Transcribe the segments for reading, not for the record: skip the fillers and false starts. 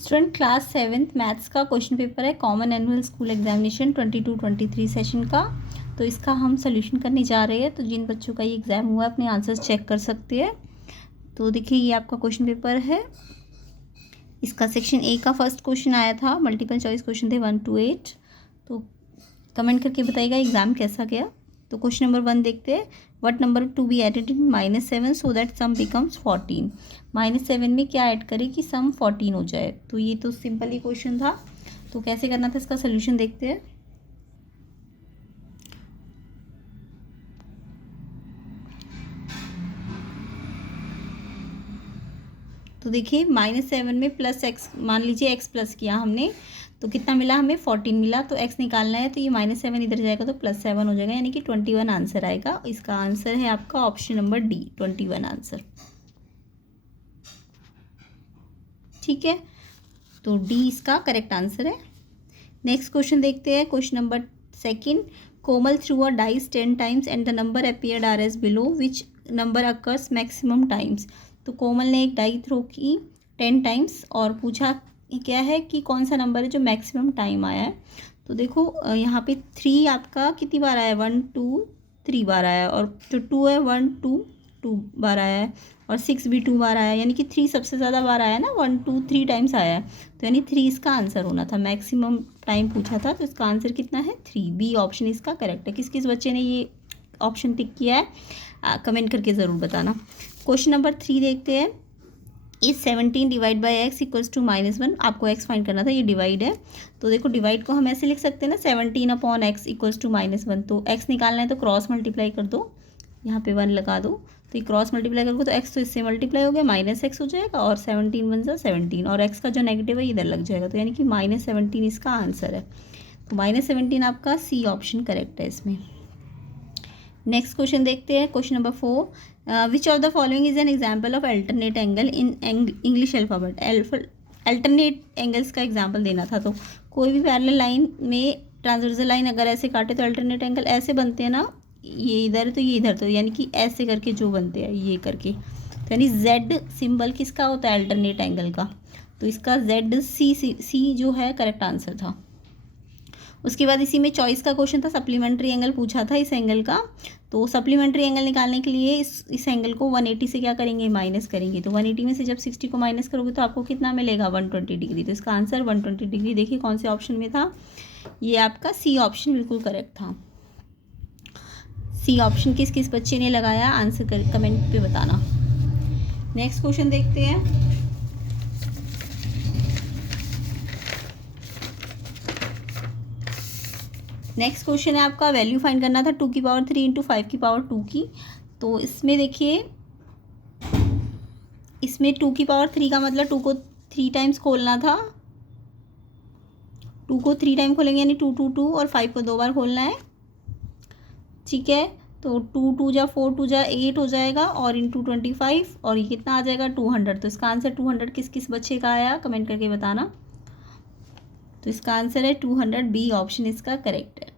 Student class 7th maths का question paper है common annual school examination 22-23 session का। तो इसका हम सोल्यूशन करने जा रहे हैं। तो जिन बच्चों का ये एग्ज़ाम हुआ है अपने आंसर्स चेक कर सकते हैं। तो देखिए ये आपका क्वेश्चन पेपर है। इसका सेक्शन ए का फर्स्ट क्वेश्चन आया था, मल्टीपल चॉइस क्वेश्चन थे 1 to 8। तो कमेंट करके बताइएगा एग्ज़ाम कैसा गया। तो क्वेश्चन नंबर 1 देखते हैं। What number to be added in -7 so that sum becomes 14। -7 में क्या ऐड करें कि सम 14 हो जाए। तो ये तो सिंपल ही क्वेश्चन था। तो कैसे करना था इसका सोल्यूशन देखते हैं। तो देखिए -7 में प्लस एक्स, मान लीजिए x प्लस किया हमने, तो कितना मिला हमें 14 मिला। तो x निकालना है तो ये -7 इधर जाएगा तो +7 हो जाएगा, यानी कि 21 आंसर आएगा। इसका आंसर है आपका ऑप्शन नंबर डी, 21 आंसर। ठीक है, तो डी इसका करेक्ट आंसर है। नेक्स्ट क्वेश्चन देखते हैं। Question number 2। Komal threw a dice 10 times and the number appeared are as below, which number occurs maximum times. तो कोमल ने एक डाई थ्रो की 10 टाइम्स और पूछा क्या है कि कौन सा नंबर है जो मैक्सिमम टाइम आया है। तो देखो यहाँ पे 3 आपका कितनी बार आया है, 1 2 3 बार आया है, और जो 2 है 1 2 2 बार आया है, और 6 भी 2 बार आया है, यानी कि 3 सबसे ज़्यादा बार आया है ना, 1 2 3 टाइम्स आया है। तो यानी 3 इसका आंसर होना था। मैक्सिमम टाइम पूछा था तो इसका आंसर कितना है, 3। बी ऑप्शन इसका करेक्ट है। किस किस बच्चे ने ये ऑप्शन टिक किया है कमेंट करके ज़रूर बताना। क्वेश्चन नंबर 3 देखते हैं। Is 17 divide by x equals to -1। आपको एक्स फाइंड करना था, ये डिवाइड है। तो देखो डिवाइड को हम ऐसे लिख सकते हैं ना, 17 अपॉन एक्स इक्वल्स टू -1। तो एक्स निकालना है तो क्रॉस मल्टीप्लाई कर दो, यहाँ पे 1 लगा दो। तो ये क्रॉस मल्टीप्लाई करोगे तो एक्स तो इससे मल्टीप्लाई हो गया, -x हो जाएगा, और 17 1 जा 17, और एक्स का जो नेगेटिव है इधर लग जाएगा। तो यानी कि -17 इसका आंसर है। तो -17 आपका सी ऑप्शन करेक्ट है इसमें। नेक्स्ट क्वेश्चन देखते हैं। Question number 4। Which of the following is an example of alternate angle in English alphabet. Alternate angles का एग्जाम्पल देना था। तो कोई भी पैरेलल लाइन में ट्रांसवर्सल लाइन अगर ऐसे काटे तो अल्टरनेट एंगल ऐसे बनते हैं ना, ये इधर तो ये इधर, तो यानी कि ऐसे करके जो बनते हैं ये करके, तो यानी जेड सिंबल किसका होता है, अल्टरनेट एंगल का। तो इसका जेड सी जो है करेक्ट आंसर था। उसके बाद इसी में चॉइस का क्वेश्चन था, सप्लीमेंट्री एंगल पूछा था इस एंगल का। तो सप्लीमेंट्री एंगल निकालने के लिए इस एंगल को 180 से क्या करेंगे, माइनस करेंगे। तो 180 में से जब 60 को माइनस करोगे तो आपको कितना मिलेगा, 120 डिग्री। तो इसका आंसर 120 डिग्री। देखिए कौन से ऑप्शन में था, ये आपका सी ऑप्शन बिल्कुल करेक्ट था। सी ऑप्शन किस किस बच्चे ने लगाया आंसर कर कमेंट पे बताना। नेक्स्ट क्वेश्चन देखते हैं। नेक्स्ट क्वेश्चन है आपका, वैल्यू फाइंड करना था 2 की पावर 3 इंटू 5 की पावर 2 की। तो इसमें देखिए, इसमें 2 की पावर 3 का मतलब 2 को 3 टाइम्स खोलना था। 2 को 3 टाइम खोलेंगे यानी 2 2 2, और 5 को 2 बार खोलना है। ठीक है, तो 2 2 जा 4 2 जा 8 हो जाएगा, और इंटू 25, और ये कितना आ जाएगा 200। तो इसका आंसर 200 किस किस बच्चे का आया कमेंट करके बताना। तो इसका आंसर है 200, बी ऑप्शन इसका करेक्ट है।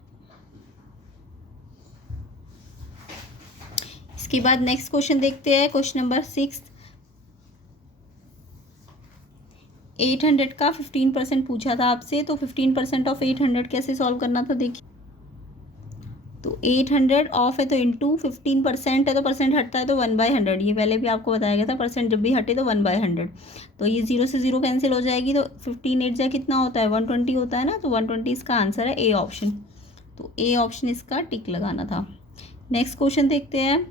इसके बाद नेक्स्ट क्वेश्चन देखते हैं। Question number 6। 800 का 15% पूछा था आपसे। तो 15% ऑफ 800 कैसे सॉल्व करना था, देखिए। तो 800 ऑफ है तो इंटू 15% है तो परसेंट हटता है तो 1/100। ये पहले भी आपको बताया गया था, परसेंट जब भी हटे तो 1/100। तो ये 0 से 0 कैंसिल हो जाएगी, तो 15 8 जा कितना होता है, 120 होता है ना। तो 120 इसका आंसर है, ए ऑप्शन। तो ए ऑप्शन इसका टिक लगाना था। नेक्स्ट क्वेश्चन देखते हैं।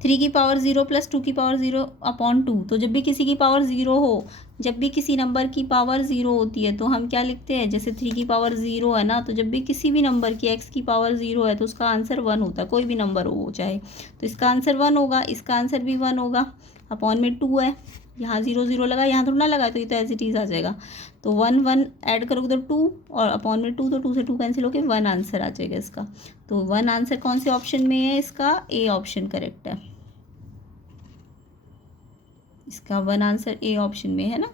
3 की पावर 0 प्लस 2 की पावर 0 अपॉन 2। तो जब भी किसी की पावर 0 हो, जब भी किसी नंबर की पावर 0 होती है तो हम क्या लिखते हैं, जैसे 3 की पावर 0 है ना, तो जब भी किसी भी नंबर की x की पावर 0 है तो उसका आंसर 1 होता है, कोई भी नंबर हो चाहे। तो इसका आंसर 1 होगा, इसका आंसर भी 1 होगा। अपॉन में 2 है, यहाँ 0 0 लगा, यहाँ थोड़ा ना लगा, तो ये तो एज इट इज़ आ जाएगा। तो 1 1 ऐड करोगे तो 2, और अपॉन में 2, तो 2 से 2 कैंसिल होकर 1 आंसर आ जाएगा इसका। तो 1 आंसर कौन से ऑप्शन में है, इसका ए ऑप्शन करेक्ट है। इसका 1 आंसर ए ऑप्शन में है ना।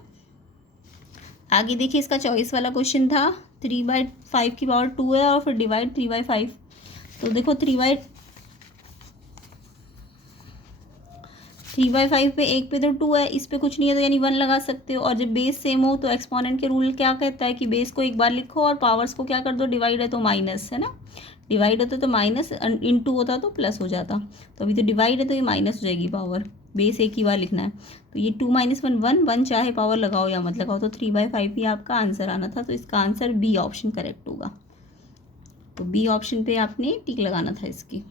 आगे देखिए, इसका चॉइस वाला क्वेश्चन था। 3/5 की पावर 2 है, और फिर डिवाइड 3/5। तो देखो 3/5 पे एक पे तो 2 है, इस पे कुछ नहीं है तो यानी 1 लगा सकते हो। और जब बेस सेम हो तो एक्सपोनेंट के रूल क्या कहता है कि बेस को एक बार लिखो और पावर्स को क्या कर दो, डिवाइड है तो माइनस, है ना, डिवाइड होता तो माइनस, इनटू होता तो प्लस हो जाता। तो अभी तो डिवाइड है तो ये माइनस हो जाएगी पावर, बेस एक ही बार लिखना है। तो ये 2 - 1 1 1, चाहे पावर लगाओ या मत लगाओ, तो 3/5 ही आपका आंसर आना था। तो इसका आंसर बी ऑप्शन करेक्ट होगा। तो बी ऑप्शन पे आपने टिक लगाना था इसकी।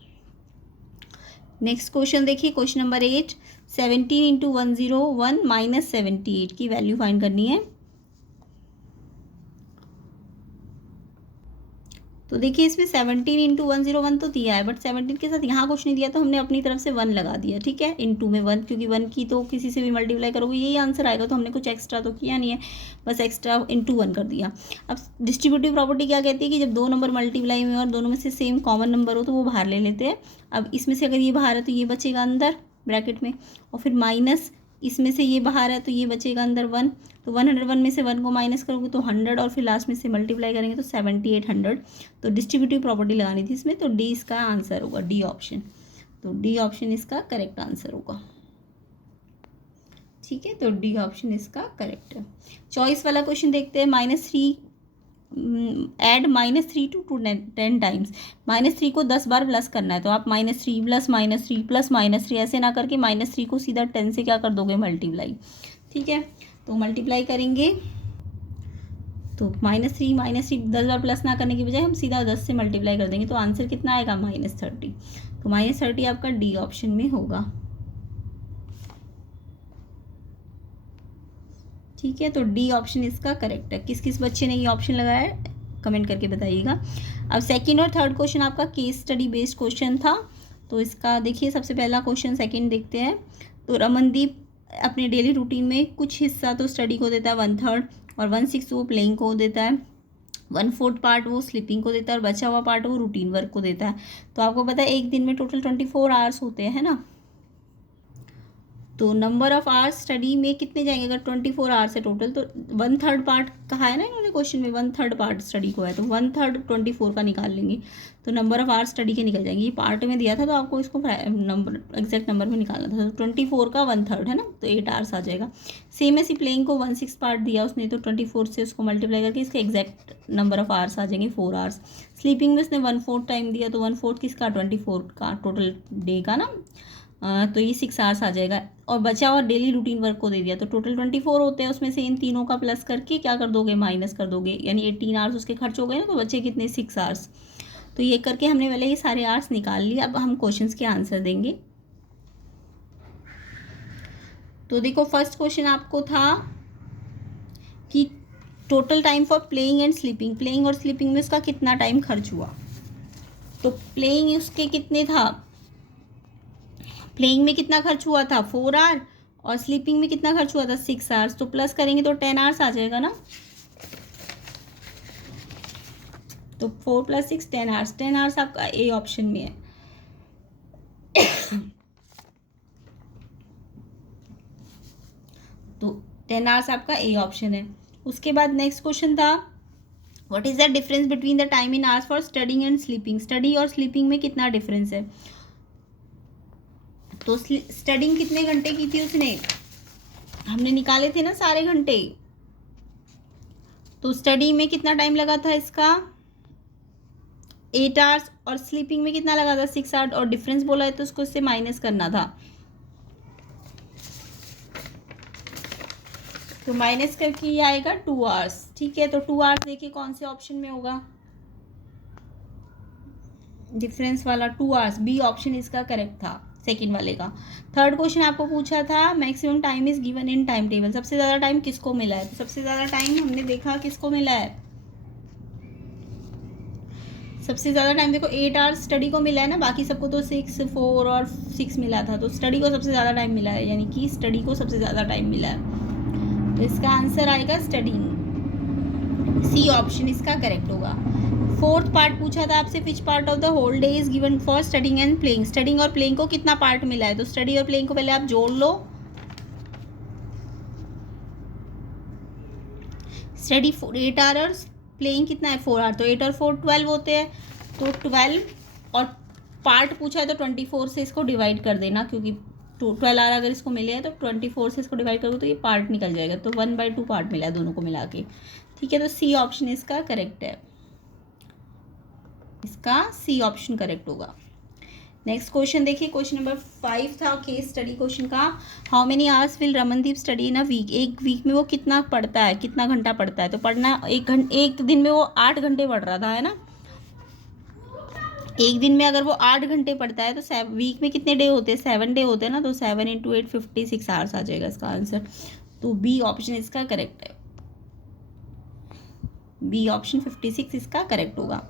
नेक्स्ट क्वेश्चन देखिए, क्वेश्चन नंबर 8, 17 × 101 - 78 की वैल्यू फाइंड करनी है। तो देखिए इसमें 17 × 101 तो दिया है, बट 17 के साथ यहाँ कुछ नहीं दिया, तो हमने अपनी तरफ से 1 लगा दिया, ठीक है, इनटू में 1, क्योंकि 1 की तो किसी से भी मल्टीप्लाई करोगे यही आंसर आएगा, तो हमने कुछ एक्स्ट्रा तो किया नहीं है, बस एक्स्ट्रा इनटू 1 कर दिया। अब डिस्ट्रीब्यूटिव प्रॉपर्टी क्या कहती है कि जब दो नंबर मल्टीप्लाई में और दोनों में से सेम कॉमन नंबर हो तो वो बाहर ले लेते हैं। अब इसमें से अगर ये बाहर है तो ये बचेगा अंदर ब्रैकेट में, और फिर माइनस इसमें से ये बाहर है तो ये बचेगा अंदर 1। तो 101 में से 1 को माइनस करोगे तो 100, और फिर लास्ट में से मल्टीप्लाई करेंगे तो 7800। तो डिस्ट्रीब्यूटिव प्रॉपर्टी लगानी थी इसमें, तो डी इसका आंसर होगा, डी ऑप्शन। तो डी ऑप्शन इसका करेक्ट आंसर होगा, ठीक है। तो डी ऑप्शन इसका करेक्ट है। चॉइस वाला क्वेश्चन देखते हैं। -3 ऐड -3 to 10 टाइम्स। -3 को 10 बार प्लस करना है, तो आप -3 + -3 + -3 ऐसे ना करके -3 को सीधा 10 से क्या कर दोगे, मल्टीप्लाई, ठीक है। तो मल्टीप्लाई करेंगे तो -3 10 बार प्लस ना करने की बजाय हम सीधा 10 से मल्टीप्लाई कर देंगे, तो आंसर कितना आएगा, -30। तो -30 आपका डी ऑप्शन में होगा, ठीक है। तो डी ऑप्शन इसका करेक्ट है। किस किस बच्चे ने ये ऑप्शन लगाया है कमेंट करके बताइएगा। अब सेकंड और थर्ड क्वेश्चन आपका केस स्टडी बेस्ड क्वेश्चन था। तो इसका देखिए सबसे पहला क्वेश्चन सेकंड देखते हैं। तो रमनदीप अपने डेली रूटीन में कुछ हिस्सा तो स्टडी को देता है 1/3, और 1/6 वो प्लेइंग को देता है, 1/4 पार्ट वो स्लीपिंग को देता है, और बचा हुआ पार्ट वो रूटीन वर्क को देता है। तो आपको पता है एक दिन में टोटल 24 आवर्स होते हैं ना, तो नंबर ऑफ आवर्स स्टडी में कितने जाएंगे, अगर 24 आवर्स है टोटल, तो 1/3 पार्ट कहा है ना इन्होंने क्वेश्चन में, 1/3 पार्ट स्टडी को है, तो 1/3 24 का निकाल लेंगे, तो नंबर ऑफ आवर्स स्टडी के निकल जाएंगे। ये पार्ट में दिया था तो आपको इसको नंबर एग्जैक्ट नंबर में निकालना था, तो 24 का 1/3 है ना, तो 8 आवर्स आ जाएगा। सेम ऐसी प्लेइंग को 1/6 पार्ट दिया उसने, तो 24 से उसको मल्टीप्लाई करके इसका एग्जैक्ट नंबर ऑफ आवर्स आ जाएंगे 4 आवर्स। स्लीपिंग में उसने 1/4 टाइम दिया, तो 1/4 किसका, 24 का टोटल डे का ना, तो ये 6 आवर्स आ जाएगा। और बचा और डेली रूटीन वर्क को दे दिया, तो टोटल 24 होते हैं, उसमें से इन तीनों का प्लस करके क्या कर दोगे, माइनस कर दोगे, यानी 18 आवर्स उसके खर्च हो गए ना, तो बचे कितने, 6 आवर्स। तो ये करके हमने पहले ये सारे आवर्स निकाल लिए। अब हम क्वेश्चंस के आंसर देंगे। तो देखो फर्स्ट क्वेश्चन आपको था कि total time for playing and sleeping, playing और स्लीपिंग में उसका कितना टाइम खर्च हुआ। तो प्लेइंग उसके कितने था, प्लेइंग में कितना खर्च हुआ था 4 आवर, और स्लीपिंग में कितना खर्च हुआ था 6 आवर्स। तो प्लस करेंगे तो 10 आवर्स आ जाएगा ना, तो 4 + 6 10 आवर्स, 10 आवर्स आपका ए ऑप्शन में है। तो 10 आवर्स आपका ए ऑप्शन है। उसके बाद नेक्स्ट क्वेश्चन था, what is the difference between the time in hours for studying and sleeping, study और स्लीपिंग में कितना डिफरेंस है। तो स्टडिंग कितने घंटे की थी उसने, हमने निकाले थे ना सारे घंटे, तो स्टडी में कितना टाइम लगा था इसका 8 आवर्स, और स्लीपिंग में कितना लगा था 6 आवर्स, और डिफरेंस बोला है तो उसको इससे माइनस करना था, तो माइनस करके ये आएगा 2 आवर्स, ठीक है। तो 2 आवर्स देखिए कौन से ऑप्शन में होगा, डिफरेंस वाला 2 आवर्स, बी ऑप्शन इसका करेक्ट था सेकंड वाले का। थर्ड क्वेश्चन आपको पूछा था, maximum time is given in time table, सबसे ज़्यादा टाइम किसको मिला है। तो सबसे ज़्यादा टाइम हमने देखा किसको मिला है, सबसे ज़्यादा टाइम देखो 8 आवर्स स्टडी को मिला है ना, बाकी सबको तो 6 4 और 6 मिला था, तो स्टडी को सबसे ज़्यादा टाइम मिला है, यानी कि स्टडी को सबसे ज़्यादा टाइम मिला है। तो इसका आंसर आएगा स्टडिंग, सी ऑप्शन इसका करेक्ट होगा। फोर्थ पार्ट पूछा था आपसे, which part of the whole day is given for studying and playing, studying और प्लेइंग को कितना पार्ट मिला है। तो स्टडी और प्लेइंग को पहले आप जोड़ लो, स्टडी 8 आवर्स, प्लेइंग कितना है 4 आवर, तो 8 और 4 12 होते हैं, तो 12 और पार्ट पूछा है तो 24 से इसको डिवाइड कर देना, क्योंकि 12 आर अगर इसको मिले हैं तो 24 से इसको डिवाइड करोगे तो ये पार्ट निकल जाएगा, तो 1/2 पार्ट मिला है दोनों को मिला के। ठीक है, तो सी ऑप्शन इसका करेक्ट है, इसका सी ऑप्शन करेक्ट होगा। नेक्स्ट क्वेश्चन देखिए, क्वेश्चन नंबर 5 था केस स्टडी क्वेश्चन का। How many hours will Ramandeep study in a week? एक वीक में वो कितना पढ़ता है, कितना घंटा पढ़ता है? तो पढ़ना एक दिन में वो 8 घंटे पढ़ रहा था, है ना। एक दिन में अगर वो 8 घंटे पढ़ता है तो वीक में कितने डे होते हैं? 7 डे होते हैं ना, तो 7 × 8 56 आवर्स आ जाएगा इसका आंसर। तो बी ऑप्शन इसका करेक्ट है, बी ऑप्शन 56 इसका करेक्ट होगा।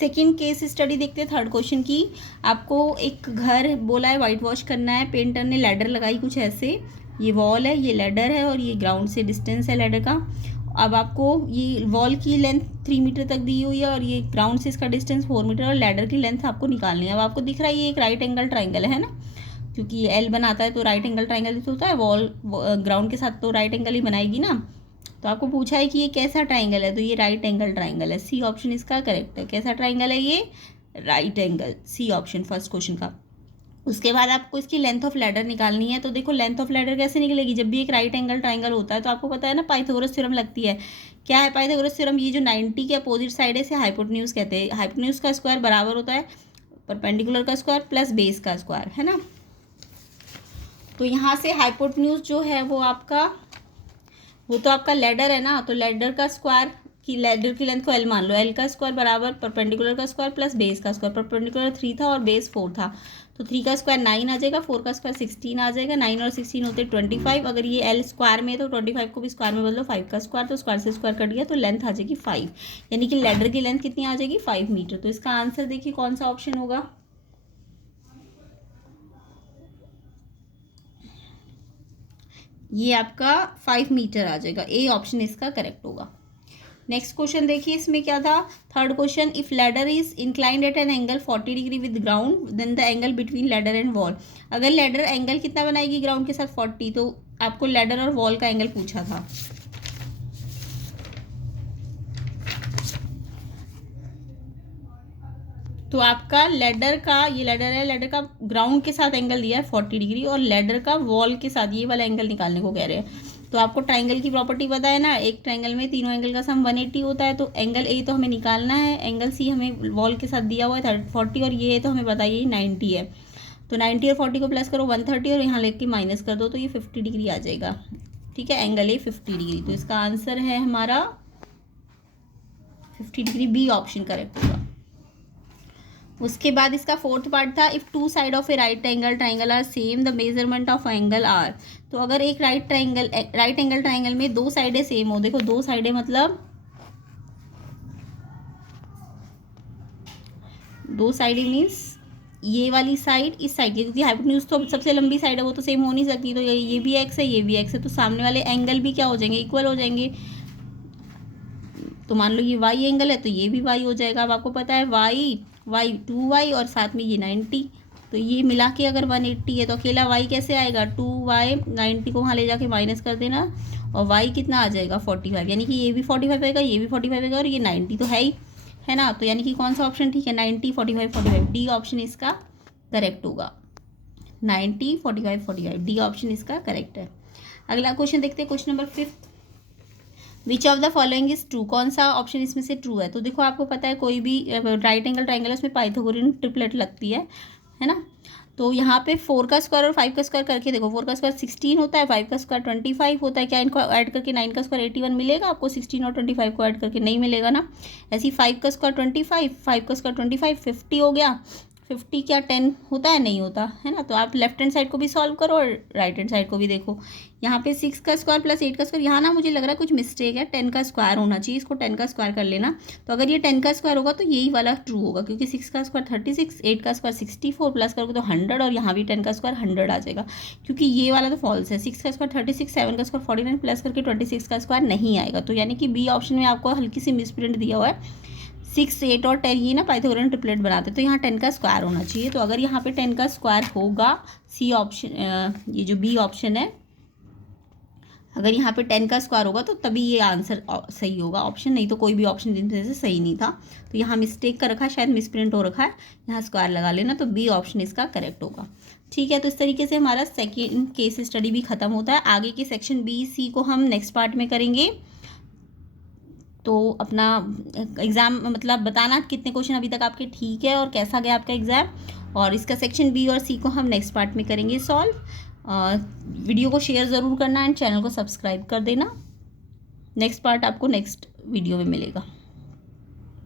सेकेंड केस स्टडी देखते हैं थर्ड क्वेश्चन की। आपको एक घर बोला है वाइट वॉश करना है, पेंटर ने लैडर लगाई कुछ ऐसे, ये वॉल है, ये लैडर है और ये ग्राउंड से डिस्टेंस है लैडर का। अब आपको ये वॉल की लेंथ 3 मीटर तक दी हुई है और ये ग्राउंड से इसका डिस्टेंस 4 मीटर और लैडर की लेंथ आपको निकालनी है। अब आपको दिख रहा है ये एक राइट एंगल ट्राइंगल है ना, क्योंकि ये एल बनाता है तो राइट एंगल ट्राइंगल होता है, वॉल ग्राउंड के साथ तो राइट एंगल ही बनाएगी ना। तो आपको पूछा है कि ये कैसा ट्राइंगल है, तो ये राइट एंगल ट्राइंगल है, सी ऑप्शन इसका करेक्ट है। कैसा ट्राइंगल है ये? Right angle, C option first question का। उसके बाद आपको इसकी लेंथ ऑफ लैडर निकालनी है। तो देखो लेंथ ऑफ लैडर कैसे निकलेगी, जब भी एक राइट एंगल ट्राइंगल होता है तो आपको पता है ना पाइथागोरस थ्योरम लगती है। क्या है पाइथागोरस थ्योरम? ये जो 90 के अपोजिट साइड है इसे हाइपोटेन्यूज कहते हैं। हाइपोटेन्यूज का स्क्वायर बराबर होता है परपेंडिकुलर का स्क्वायर प्लस बेस का स्क्वायर, है ना। तो यहाँ से हाइपोटेन्यूज जो है वो तो आपका लैडर है ना, तो लैडर का स्क्वायर की लैडर की लेंथ को एल मान लो, एल का स्क्वायर बराबर परपेंडिकुलर का स्क्वायर प्लस बेस का स्क्वायर। परपेंडिकुलर 3 था और बेस 4 था, तो 3 का स्क्वायर 9 आ जाएगा, 4 का स्क्वायर 16 आ जाएगा। 9 और 16 होते 25। अगर ये एल स्क्वायर में तो 25 को भी स्क्वायर में बदलो, 5 का स्क्वायर, तो स्क्वायर से स्क्वायर कट गया तो लेंथ आ जाएगी 5, यानी कि लैडर की लेंथ कितनी आ जाएगी? 5 मीटर। तो इसका आंसर देखिए कौन सा ऑप्शन होगा? ये आपका 5 मीटर आ जाएगा, ए ऑप्शन इसका करेक्ट होगा। नेक्स्ट क्वेश्चन देखिए, इसमें क्या था? Third question, if ladder is inclined at an angle 40 degree with ground then the angle between ladder and wall. अगर लैडर एंगल कितना बनाएगी ग्राउंड के साथ? 40। तो आपको लैडर और वॉल का एंगल पूछा था। तो आपका लैडर का, ये लैडर है, लैडर का ग्राउंड के साथ एंगल दिया है 40 डिग्री और लैडर का वॉल के साथ ये वाला एंगल निकालने को कह रहे हैं। तो आपको ट्राइंगल की प्रॉपर्टी पता है ना, एक ट्राइंगल में तीनों एंगल का सम 180 होता है। तो एंगल ए तो हमें निकालना है, एंगल सी हमें वॉल के साथ दिया हुआ है 40 और ये तो हमें बताइए 90 है। तो 90 और 40 को प्लस करो 130 और यहाँ लेके माइनस कर दो तो ये 50 डिग्री आ जाएगा। ठीक है, एंगल ए 50 डिग्री, तो इसका आंसर है हमारा 50 डिग्री, बी ऑप्शन करेक्ट होगा। उसके बाद इसका फोर्थ पार्ट था, if two side of a right angle triangle are same the measurement of angle are. तो अगर एक राइट एंगल ट्राइंगल में 2 साइडें सेम हो, देखो 2 साइडें मतलब 2 साइडें मीन्स ये वाली साइड इस साइड की, क्योंकि हाइपोटेन्यूज तो सबसे लंबी साइड है वो तो सेम हो नहीं सकती। तो ये भी एक्स है, ये भी एक्स है, तो सामने वाले एंगल भी क्या हो जाएंगे? इक्वल हो जाएंगे। तो मान लो ये वाई एंगल है तो ये भी वाई हो जाएगा। अब आपको पता है वाई 2y और साथ में ये 90, तो ये मिला के अगर 180 है तो अकेला y कैसे आएगा? 2y, 90 को वहाँ ले जाके माइनस कर देना और y कितना आ जाएगा? 45, यानी कि ये भी 45 आएगा, ये भी 45 आएगा और ये 90 तो है ही, है ना। तो यानी कि कौन सा ऑप्शन ठीक है? 90, 45, 45, डी ऑप्शन इसका करेक्ट होगा। 90, 45, 45, डी ऑप्शन इसका करेक्ट है। अगला क्वेश्चन देखते हैं, question number 5। Which of the following is true? कौन सा ऑप्शन इसमें से ट्रू है? तो देखो आपको पता है कोई भी राइट एंगल ट्राइंगल है उसमें पाइथागोरियन ट्रिपलेट लगती है ना। तो यहाँ पे 4 का स्क्वायर और 5 का स्क्वायर करके देखो, 4 का स्क्वायर 16 होता है, 5 का स्क्वायर 25 होता है। क्या इनको ऐड करके 9 का स्क्वायर 81 मिलेगा आपको? 16 और 25 को ऐड करके नहीं मिलेगा ना। ऐसे ही 5 का स्क्वायर 25, 5 का स्क्वायर 25, 50 हो गया। 50 क्या 10 होता है? नहीं होता, है ना। तो आप लेफ्ट हैंड साइड को भी सॉल्व करो और राइट हैंड साइड को भी देखो। यहाँ पे 6 का स्क्वायर प्लस 8 का स्क्वायर, यहाँ ना मुझे लग रहा है कुछ मिस्टेक है, 10 का स्क्वायर होना चाहिए, इसको 10 का स्क्वायर कर लेना। तो अगर ये 10 का स्क्वायर होगा तो यही वाला ट्रू होगा, क्योंकि 6 का स्क्वायर 36, 8 का स्क्वायर 64 प्लस करोगे तो 100 और यहाँ भी 10 का स्क्वायर 100 आ जाएगा, क्योंकि ये वाला तो फॉल्स है। 6 का स्क्वायर 36, 7 का स्क्वायर 49 प्लस करके 26 का स्क्वायर नहीं आएगा। तो यानी कि बी ऑप्शन में आपको हल्की सी मिसप्रिंट दिया हुआ है। 6, 8 और 10 ये ना पाइथागोरियन ट्रिपलेट बनाते, तो यहाँ 10 का स्क्वायर होना चाहिए। तो अगर यहाँ पे 10 का स्क्वायर होगा, सी ऑप्शन, ये जो बी ऑप्शन है अगर यहाँ पे 10 का स्क्वायर होगा तो तभी ये आंसर सही होगा ऑप्शन, नहीं तो कोई भी ऑप्शन इनमें से सही नहीं था। तो यहाँ मिस्टेक कर रखा है, शायद मिसप्रिंट हो रखा है, यहाँ स्क्वायर लगा लेना, तो बी ऑप्शन इसका करेक्ट होगा। ठीक है, तो इस तरीके से हमारा सेकेंड केस स्टडी भी खत्म होता है। आगे के सेक्शन बी सी को हम नेक्स्ट पार्ट में करेंगे। तो अपना एग्ज़ाम मतलब बताना कितने क्वेश्चन अभी तक आपके ठीक है और कैसा गया आपका एग्ज़ाम, और इसका सेक्शन बी और सी को हम नेक्स्ट पार्ट में करेंगे सॉल्व। वीडियो को शेयर ज़रूर करना एंड चैनल को सब्सक्राइब कर देना। नेक्स्ट पार्ट आपको नेक्स्ट वीडियो में मिलेगा।